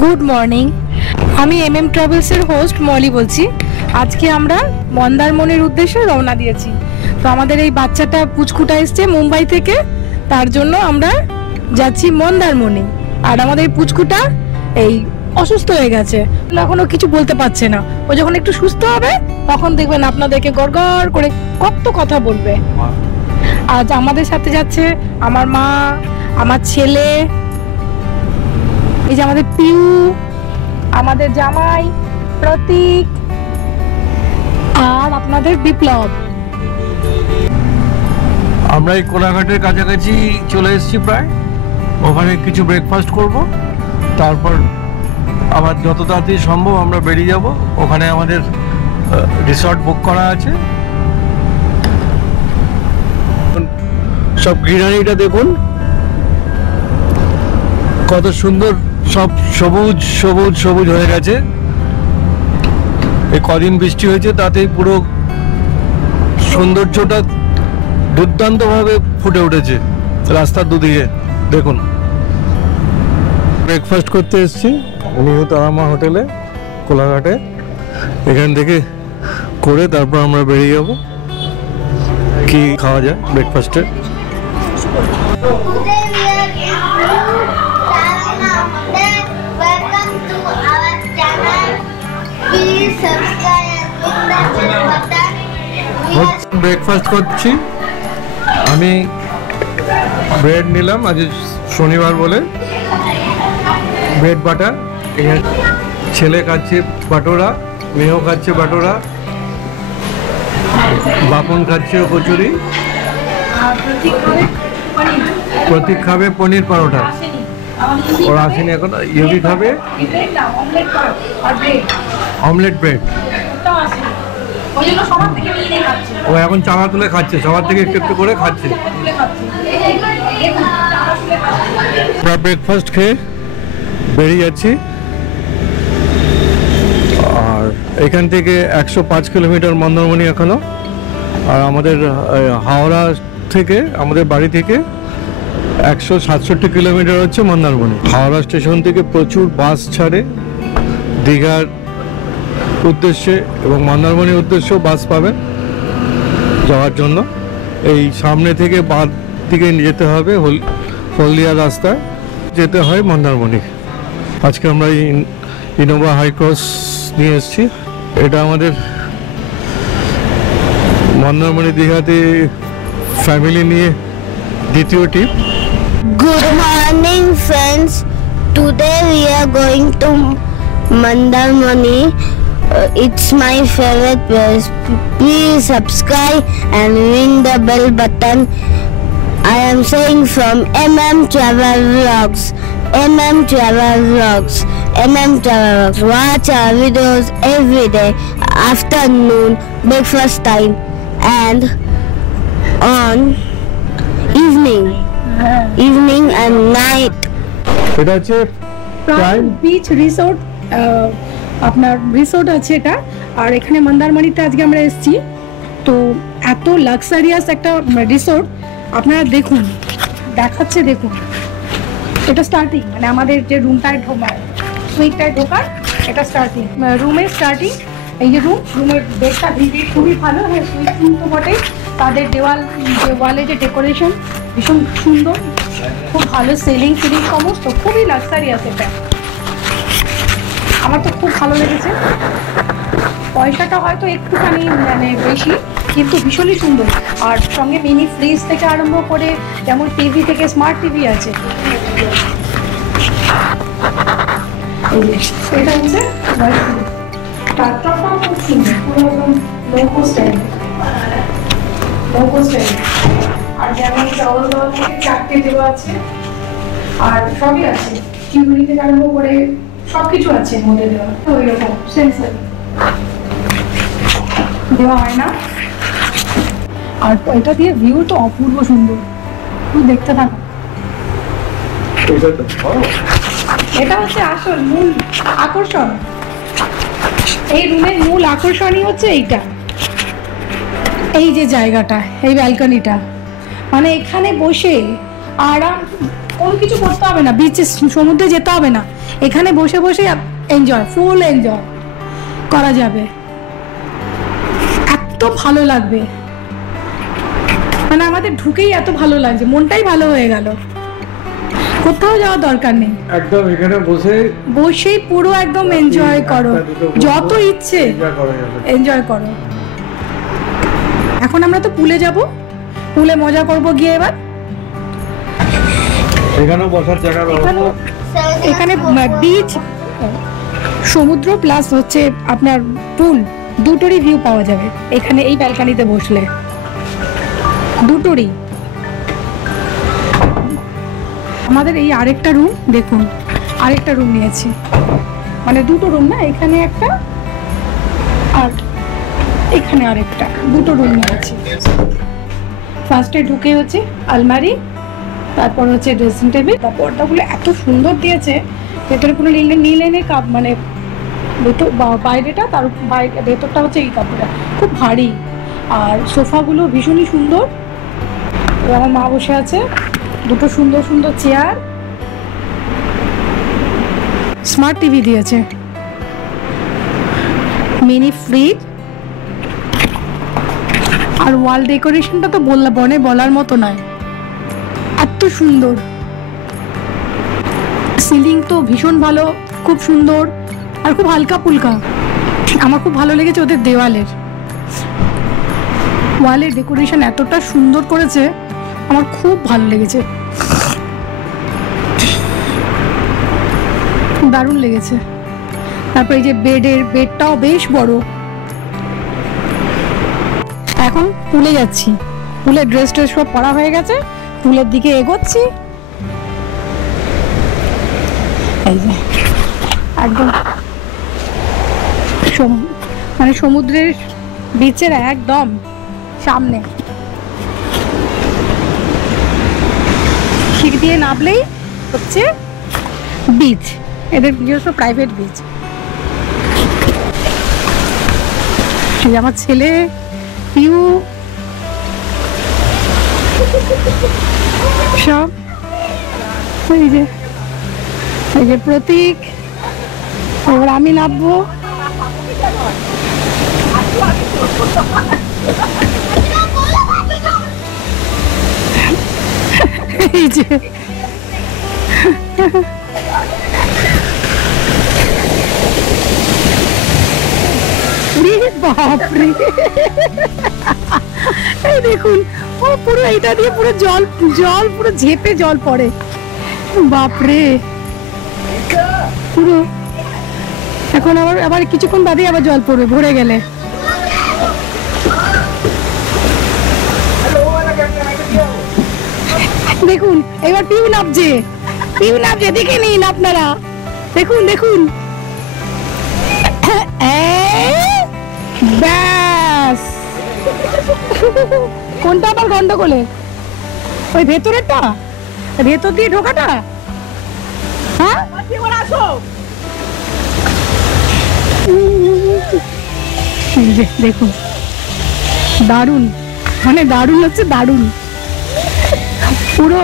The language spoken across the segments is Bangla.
গুড মর্নিং, আমি MM ট্রাভেলসের হোস্ট মলি বলছি। আজকে আমরা মন্দারমনির উদ্দেশ্যে রওনা দিয়েছি। তো আমাদের এই বাচ্চাটা পুচকুটা এসছে মুম্বাই থেকে, তার জন্য আমরা যাচ্ছি মন্দারমনি। আর আমাদের পুচকুটা এই অসুস্থ হয়ে গেছে, এখনো কিছু বলতে পারছে না। ও যখন একটু সুস্থ হবে তখন দেখবেন আপনাদেরকে গড়গড় করে কত কথা বলবে। আজ আমাদের সাথে যাচ্ছে আমার মা, আমার ছেলে, এই যে আমাদের পিউ, আমাদের জামাই প্রতীক, আর আপনাদের বিপ্লব। আমরা এই কোলাঘাটের কাছাকাছি চলে এসেছি প্রায়। ওখানে কিছু ব্রেকফাস্ট করব, তারপর আবার যত তাড়াতাড়ি সম্ভব আমরা বেরিয়ে যাব। ওখানে আমাদের রিসর্ট বুক করা আছে। সব গ্রিনারিটা দেখুন, কত সুন্দর, সব সবুজ সবুজ সবুজ হয়ে গেছে। এই কদিন বৃষ্টি হয়েছে, তাতেই পুরো সৌন্দর্যটা দুর্দান্তভাবে ফুটে উঠেছে রাস্তার দুদিকে। দেখুন, ব্রেকফাস্ট করতে এসেছি নিউ তারামা হোটেলে কোলাঘাটে। এখান থেকে করে তারপর আমরা বেরিয়ে যাব। কি খাওয়া যায় ব্রেকফাস্টে? ব্রেকফাস্ট করছি আমি, ব্রেড নিলাম, আজ শনিবার বলে ব্রেড বাটার। ছেলে খাচ্ছে বাটোরা, মেয়েও খাচ্ছে বাটোরা, বাপন খাচ্ছে কচুরি, প্রতীক খাবে পনির পরোটা। ওরা আসেনি এখন, ইউবি খাবে অমলেট ব্রেড। ও এখন চানা তুলে খাচ্ছে, সবার থেকে একটু একটু করে খাচ্ছে। আমরা ব্রেকফাস্ট খেয়ে বেরিয়ে যাচ্ছি। আর এখান থেকে 105 কিলোমিটার মন্দারমনি এখনো। আর আমাদের হাওড়া থেকে, আমাদের বাড়ি থেকে 167 কিলোমিটার হচ্ছে মন্দারমনি। হাওড়া স্টেশন থেকে প্রচুর বাস ছাড়ে দীঘার উদ্দেশ্যে, এবং মন্দারমনির উদ্দেশ্যেও বাস পাবেন যাওয়ার জন্য। এই সামনে থেকে বাঁ দিকে যেতে হবে, হলদিয়া রাস্তায় যেতে হয় মন্দারমনি। আজকে আমরা ইনোভা হাইক্রস নিয়ে এসেছি। এটা আমাদের মন্দারমনি দীঘাতে ফ্যামিলি নিয়ে দ্বিতীয় trip. Good morning friends, today we are going to Mandarmani. It's my favorite place. Please subscribe and ring the bell button. I am saying from MM Travel Vlogs. MM Travel Vlogs. MM Travel Vlogs. Watch our videos every day, afternoon, breakfast time, and on evening and night. এটা হচ্ছে প্রাইম বিচ রিসোর্ট, আপনার রিসোর্ট আছে এটা। আর এখানে মন্দারমনিতে আজকে আমরা এসেছি। তো এত লাক্সারিয়াস একটা রিসোর্ট, আপনারা দেখুন, দেখাচ্ছে দেখুন। এটা স্টার্টিং, মানে আমাদের যে রুমটায় ঢোকার, সুইটটায় ঢোকার, এটা স্টার্টিং, রুমের স্টার্টিং। এই যে রুমের বেডটা খুবই ভালো। হ্যাঁ, সুইট রুম তো বটেই, তাদের ওয়ালে যে ডেকোরেশন ভীষণ সুন্দর, খুব ভালো সেলিং সমস্ত, খুবই লাক্সারিয়াস এটা। আমার তো খুব ভালো লেগেছে। পয়সাটা হয়তো একটুখানি মানে বেশি, কিন্তু ভীষণই সুন্দর। আর সঙ্গে মিনি ফ্রিজ থেকে আরম্ভ করে, যেমন টিভি থেকে স্মার্ট টিভি আছে। এটা হচ্ছে প্ল্যাটফর্মটাও খুব সুন্দর, পুরো একদম লোকো স্টাইল। আর যেমন চাওয়াল দেওয়া থেকে 4টে দেওয়া আছে, আর সবই আছে, চিমনি থেকে আরম্ভ করে সবকিছু আছে মধ্যে দেওয়া। ওই রকম সেন্সার দেওয়া হয় না। আর এটা দিয়ে ভিউ তো অপূর্ব সুন্দর, তুই দেখতে থাকো। এটা হচ্ছে আসল মূল আকর্ষণ, এই রুমের মূল আকর্ষণই হচ্ছে এইটা, এই যে জায়গাটা, এই ব্যালকনিটা। মানে এখানে বসে আরাম কোনো কিছু করতে হবে না, বিচে সমুদ্রে যেতে হবে না, এখানে বসে বসে এনজয়, ফুল এনজয় করা যাবে। এত ভালো লাগবে, মানে আমাদের ঢুকেই এত ভালো লাগছে, মনটাই ভালো হয়ে গেল, কোথাও যাওয়ার দরকার নেই, একদম এখানে বসেই পুরো একদম এনজয় করো, যত ইচ্ছে এনজয় করো। এখন আমরা তো পুলে যাব, পুলে মজা করব গিয়ে। এবার এখানেও বসার জায়গা ব্যবস্থা, এখানে বিচ, সমুদ্র প্লাস হচ্ছে আপনার পুল, দুটোরই ভিউ পাওয়া যাবে এখানে এই ব্যালকনিতে বসলে, দুটোরই। আমাদের এই আরেকটা রুম দেখুন, আরেকটা রুম নিয়েছি, মানে দুটো রুম না, এখানে একটা আর এখানে আরেকটা, দুটো রুম নিয়েছি। ফার্স্টে ঢুকে হচ্ছে আলমারি, তারপর হচ্ছে ড্রেসিং টেবিল, পর্দাগুলো এত সুন্দর দিয়েছে, ভেতরে পুরো নীলেনের কাপ, মানে বাইরেটা তার ভেতরটা হচ্ছে এই কাপড়টা খুব ভারী, আর সোফাগুলো ভীষণই সুন্দর। আমার মা বসে আছে, দুটো সুন্দর সুন্দর চেয়ার, স্মার্ট টিভি দিয়েছে, মিনি ফ্রিজ, আর ওয়াল ডেকোরেশনটা তো বলার মতো নয়, এত সুন্দর। সিলিং তো ভীষণ ভালো, খুব সুন্দর আর খুব হালকা ফুলকা। আমার খুব ভালো লেগেছে ওদের দেওয়ালের ডেকোরেশন এতটা সুন্দর করেছে, আমার খুব ভালো লেগেছে, দারুণ লেগেছে। তারপর এই যে বেডটাও বেশ বড়। এখন পুলে যাচ্ছি, পুলের ড্রেস সব পরা হয়ে গেছে, পুলের দিকে এগোচ্ছি। এই যে একদম মানে সমুদ্রের বিচের একদম সামনে, সিঁড়ি দিয়ে নামলেই হচ্ছে বিচ, এদের নিজস্ব প্রাইভেট বিচ। আমার ছেলে পিউ সব, এই যে প্রতীক, এবার আমি নামবো। এই যে বাপরে, এই দেখুন, ও পুরো এইটা দিয়ে পুরো জল পুরো ঝেপে জল পড়ে, বাপরে পুরো। এখন আবার কিছুক্ষণ বাদে আবার জল পড়বে ভরে গেলে। দেখুন এবার পিউ নামছে, দেখে নিন আপনারা, দেখুন ব্যাস। কোনটা আবার গন্ডগোলে, ওই ভেতরেরটা, ভেতর দিয়ে ঢোকাটা? হ্যাঁ দেখুন, দারুণ, মানে দারুণ হচ্ছে, দারুণ পুরো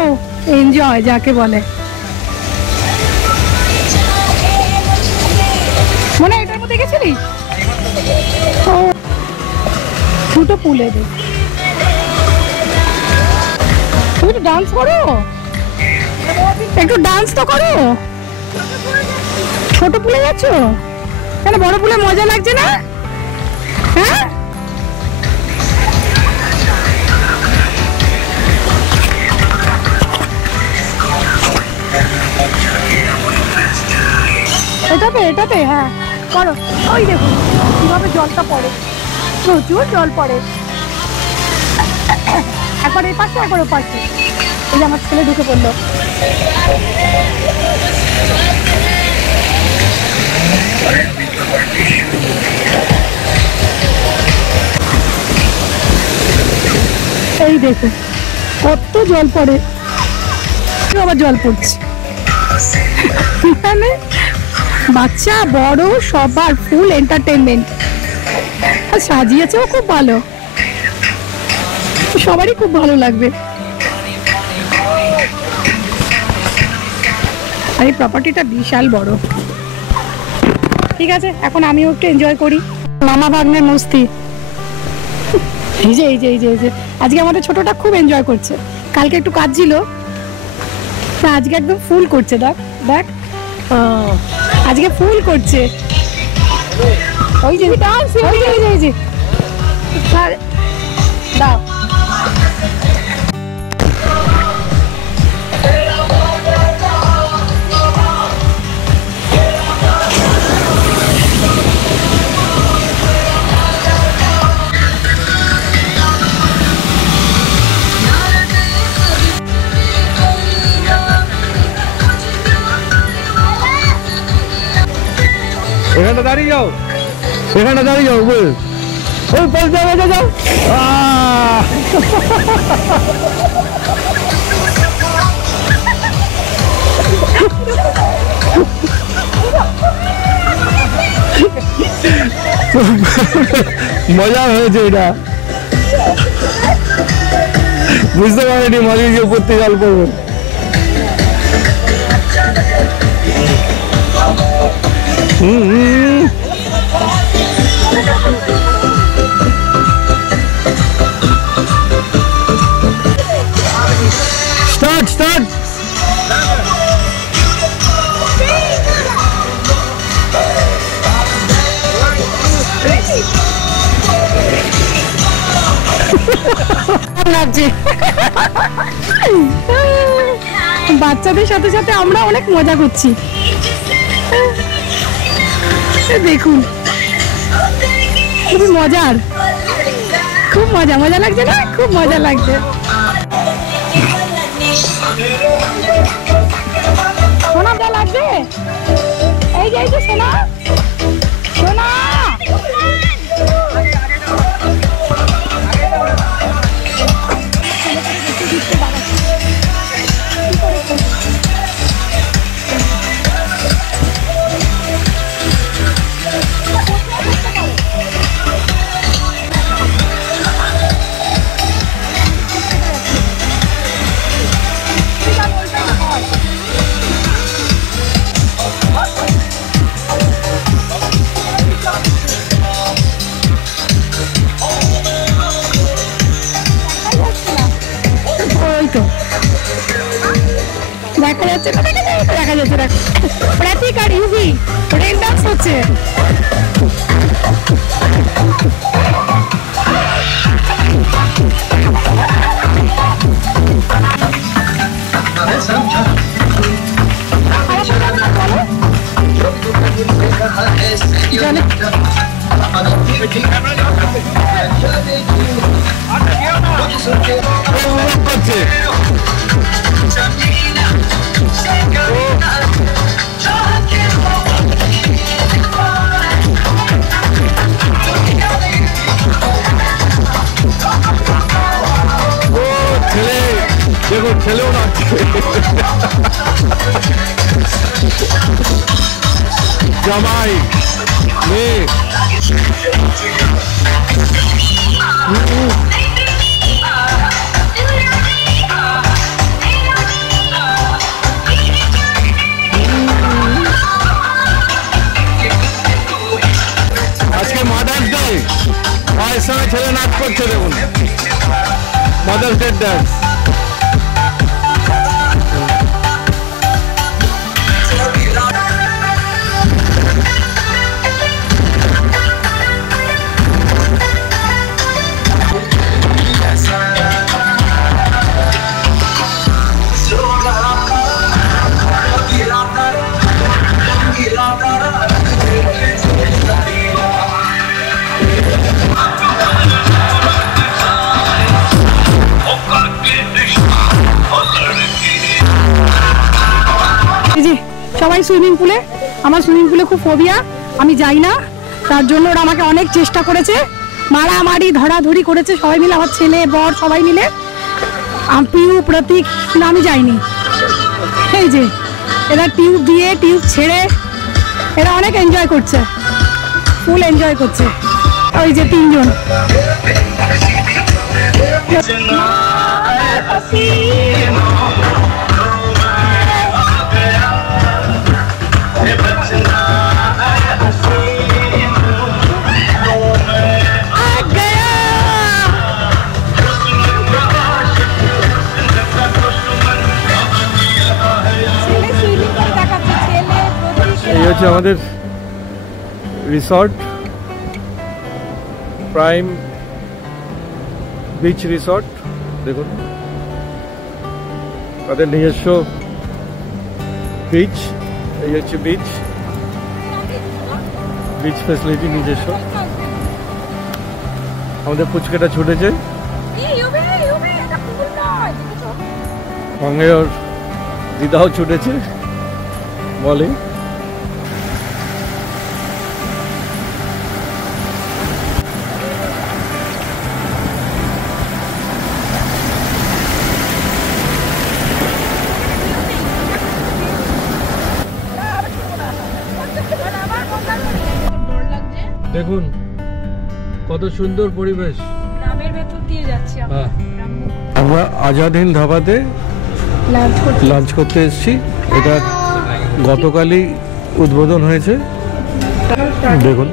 এনজয় যাকে বলে। মনে হয় এটার মধ্যে গেছিলি? দুটো পুলে দে, তুমি তো ডান্স করো, একটু ডান্স তো করো। ছোট পুলে যাচ্ছ কেন, বড় পুলে মজা লাগছে না? হ্যাঁ এটাতে হ্যাঁ করো। ওই দেখুন কিভাবে জলটা পড়ে, প্রচুর জল পড়ে, একবার এই পাশে একবার ও পাশে। এই যে আমার ছেলে ঢুকে পড়লো। এই দেখুন কত জল পড়ে, আবার জল পড়ছে, মানে বাচ্চা বড় সবার ফুল এন্টারটেনমেন্ট। আর সাজিয়েছেও খুব ভালো, সবারই খুব ভালো লাগবে। আর এই প্রপার্টিটা বিশাল বড়। ঠিক আছে, এখন আমিও একটু এনজয় করি মামা ভাগ্নের মস্তি। এই যে এই যে এই যে এই যে আজকে আমাদের ছোটটা খুব এনজয় করছে। কালকে একটু কাজ ছিল, তা আজকে একদম ফুল করছে। দেখ দেখ, আজকে ফুল করছে। ওই যে ওই যে ওই যে দাও। এখানটা দাঁড়িয়ে যাও, এখানটা দাঁড়িয়ে যাও, ওই পাশ যাও যাও। মজা হয়েছে এটা, বুঝতে পারিনি মাঝে গিয়ে উপর জল পড়বে। Start, start. বাচ্চাদের সাথে সাথে আমরা অনেক মজা করছি। দেখুন খুবই মজার, খুব মজা মজা লাগছে না? খুব মজা লাগছে। সোনা যা লাগছে, এই যে এই যে সোনা সোনা। দেখা যাচ্ছে না, দেখা যাচ্ছে না। প্রতীক আর ইউভি রেন ডান্স হচ্ছে। দেখো ছেলেও নাচছে, জামাই মেয়ে। আজকে মাদার্স ডে, মায়ের সঙ্গে ছেলে নাচ করছে। দেখুন মাদার্স ডে ডান্স। সবাই সুইমিং পুলে, আমার সুইমিং পুলে খুব ফোবিয়া, আমি যাই না। তার জন্য ওরা আমাকে অনেক চেষ্টা করেছে, মারামারি ধরাধরি করেছে সবাই মিলে, আমার ছেলে বর সবাই মিলে। পিউ প্রতীক না, আমি যাইনি। এই যে এরা টিউব দিয়ে টিউব ছেড়ে এরা অনেক এনজয় করছে, ফুল এনজয় করছে। ওই যে তিনজন হচ্ছে আমাদের রিসর্ট, প্রাইম বিচ রিসর্ট। দেখুন তাদের নিজস্ব বিচ, এই হচ্ছে বিচ, বিচ ফ্যাসিলিটি নিজস্ব। আমাদের পুচকেটা ছুটেছে সঙ্গে, ওর দিদাও ছুটেছে বলে। দেখুন কত সুন্দর পরিবেশ, গ্রামের ভেতর দিয়ে যাচ্ছি আমরা। আমরা আজাদ হিন্দ ধাবাতে লাঞ্চ করতে এসেছি। এটা গতকালই উদ্বোধন হয়েছে। দেখুন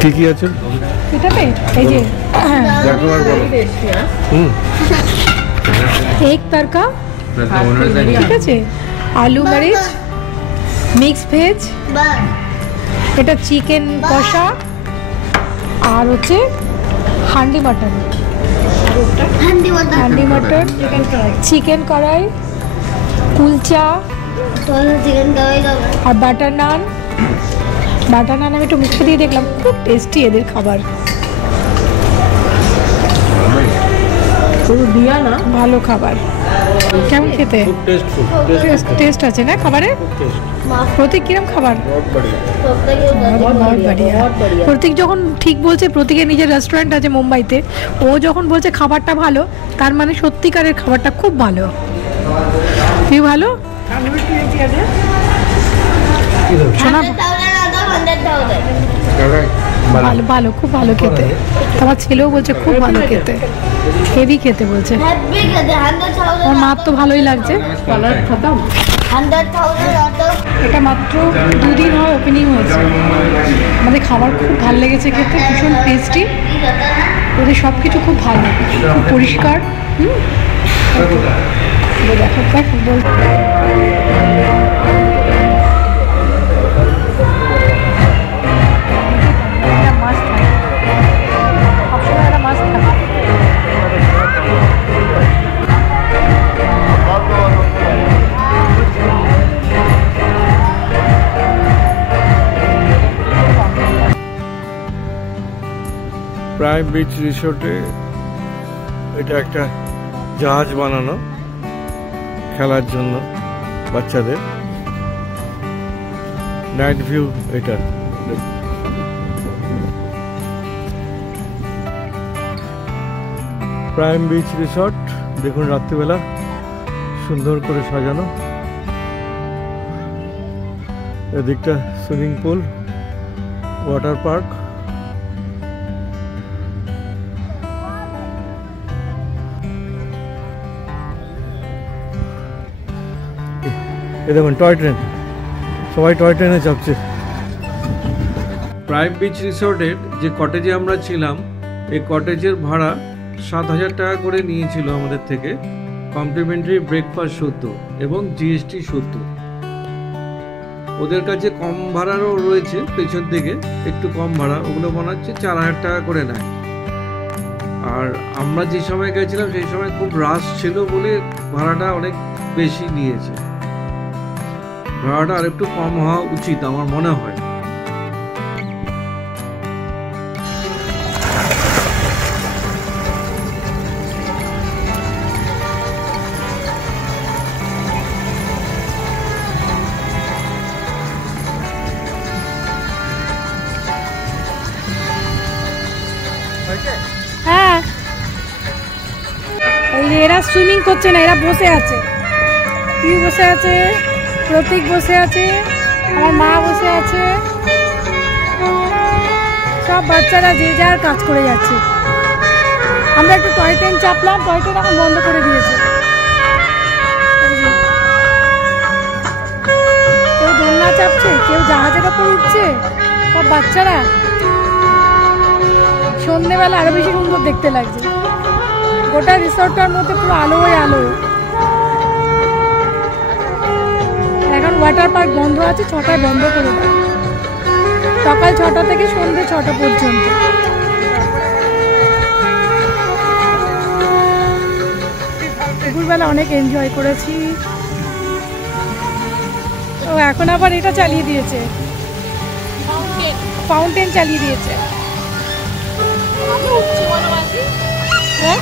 কি কি আছে এটাতে, এই যে এক তরকা, ঠিক আছে, আলু মরিচ, মিক্স ভেজ, এটা চিকেন কষা, আর হচ্ছে হান্ডি মাটন, চিকেন কড়াই, কুলচা আর বাটার নান। বাটার নান আমি একটু মুখে দিয়ে দেখলাম, খুব টেস্টি এদের খাবার, ভালো খাবার। কেমন খেতে? টেস্ট আছে না খাবারে? প্রতীক কিরম খাবার? প্রতীক যখন ঠিক বলছে, প্রতীকের নিজের রেস্টুরেন্ট আছে মুম্বাইতে, ও যখন বলছে খাবারটা ভালো, তার মানে সত্যিকারের খাবারটা খুব ভালো। কি ভালো? ভালো ভালো, খুব ভালো খেতে। আমার ছেলেও বলছে খুব ভালো খেতে, হেভি খেতে বলছে। আমার মার তো ভালোই লাগছে। এটা মাত্র 2 দিন হয় ওপেনিং হয়েছে। আমাদের খাবার খুব ভালো লেগেছে খেতে, ভীষণ টেস্টি। ওদের সব কিছু খুব ভালো, খুব পরিষ্কার। দেখো বল, প্রাইম বিচ রিসোর্টে এটা একটা জাহাজ বানানো খেলার জন্য বাচ্চাদের। নাইট ভিউ এটা। প্রাইম বিচ রিসর্ট দেখুন, রাত্রিবেলা সুন্দর করে সাজানো। এদিকটা সুইমিং পুল, ওয়াটার পার্ক। এই দেখুন টয় ট্রেন, সবাই টয় ট্রেনে চাপছে। প্রাইম বিচ রিসোর্টের যে কটেজে আমরা ছিলাম, এই কটেজের ভাড়া 7,000 টাকা করে নিয়েছিল আমাদের থেকে, কমপ্লিমেন্টারি ব্রেকফাস্ট সত্য এবং জিএসটি সত্য। ওদের কাছে কম ভাড়ারও রয়েছে, পেছন থেকে একটু কম ভাড়া, ওগুলো মনে হচ্ছে 4,000 টাকা করে নেয়। আর আমরা যে সময় গেছিলাম সেই সময় খুব রাশ ছিল বলে ভাড়াটা অনেক বেশি নিয়েছে। ভাড়াটা আর একটু কম হওয়া উচিত আমার মনে হয়। হ্যাঁ, এরা সুইমিং করছে না, এরা বসে আছে। তুই বসে আছে, প্রতীক বসে আছে, আমার মা বসে আছে, সব বাচ্চারা যে যার কাজ করে যাচ্ছে। আমরা একটু টয় ট্রেন চাপলাম, টয় ট্রেন এখন বন্ধ করে দিয়েছে। কেউ দোলনা চাপছে, কেউ জাহাজের ওপর উঠছে, সব বাচ্চারা। সন্ধ্যেবেলা আরো বেশি সুন্দর দেখতে লাগছে। গোটা রিসর্টটার মধ্যে পুরো আলোয় আলো। এখন ওয়াটার পার্ক বন্ধ আছে, 6টায় বন্ধ করে দেয়, সকাল 6টা থেকে সন্ধ্যে 6টা পর্যন্ত। দুপুরবেলা অনেক এনজয় করেছি। ও এখন আবার এটা চালিয়ে দিয়েছে, ফাউন্টেন চালিয়ে দিয়েছে। হ্যাঁ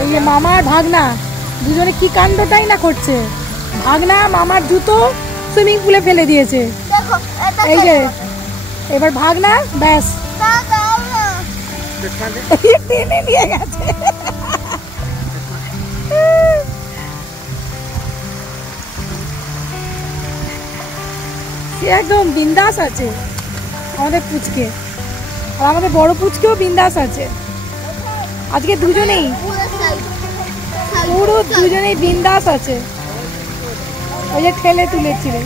ওই যে মামা আর ভাগনা দুজনে কি কাণ্ডটাই না করছে। ভাগনা মামার জুতো সুইমিং পুলে ফেলে দিয়েছে, এই যে এবার ভাগনা ব্যাস টেনে নিয়ে গেছে। সে একদম বিন্দাস আছে আমাদের পুচকে, আর আমাদের বড় পুচকেও বিন্দাস আছে। আজকে দুজনেই পুরো দুজনেই বিন্দাস আছে। ওই যে ঠেলে তুলেছিল।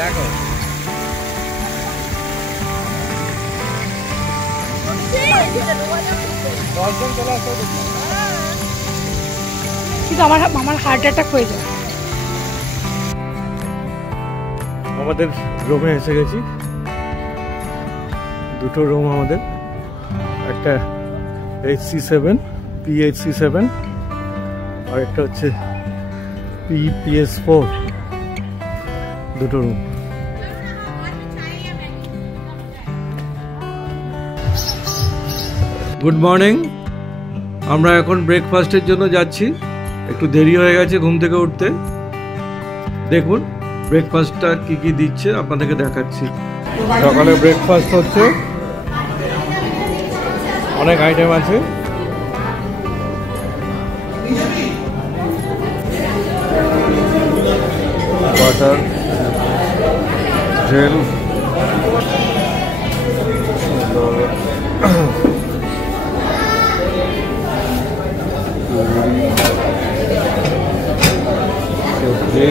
দেখো কিন্তু আমার হার্ট অ্যাটাক হয়ে যায়। আমাদের রুমে এসে গেছি। দুটো রুম আমাদের, একটা HC7 PHC7 আর একটা হচ্ছে PS4, দুটো রুম। Good morning. আমরা এখন ব্রেকফাস্টের জন্য যাচ্ছি, একটু দেরি হয়ে গেছে ঘুম থেকে উঠতে। দেখুন ব্রেকফাস্টটা কি কি দিচ্ছে আপনাদেরকে দেখাচ্ছি। সকালে ব্রেকফাস্ট হচ্ছে, অনেক আইটেম আছে। বাটার, জেল, সবজি,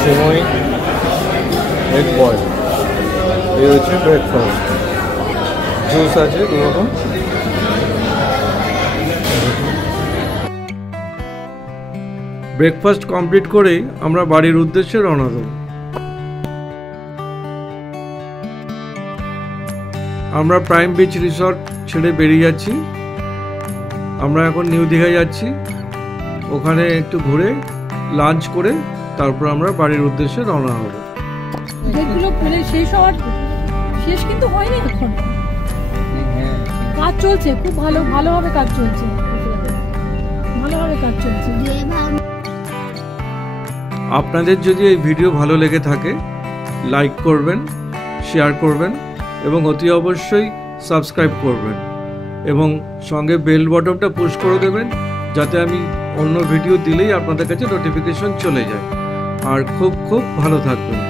সিমই, এগ বয়েল, এই হচ্ছে ব্রেকফাস্ট। জুস আছে দুরকম। ব্রেকফাস্ট কমপ্লিট করেই আমরা বাড়ির উদ্দেশ্যে রওনা দেব। আমরা প্রাইম বিচ রিসর্ট ছেড়ে বেরিয়ে যাচ্ছি। আমরা এখন নিউ দীঘায় যাচ্ছি, ওখানে একটু ঘুরে লাঞ্চ করে তারপর আমরা বাড়ির উদ্দেশ্যে রওনা হব। যেগুলো ফুলে শেষ কিন্তু হয়নি, এখন কাজ চলছে, খুব ভালোভাবে কাজ চলছে, ভালোভাবে কাজ চলছে। আপনাদের যদি এই ভিডিও ভালো লেগে থাকে লাইক করবেন, শেয়ার করবেন এবং অতি অবশ্যই সাবস্ক্রাইব করবেন এবং সঙ্গে বেল বটনটা পুশ করে দেবেন, যাতে আমি অন্য ভিডিও দিলেই আপনাদের কাছে নোটিফিকেশন চলে যায়। আর খুব ভালো থাকবেন।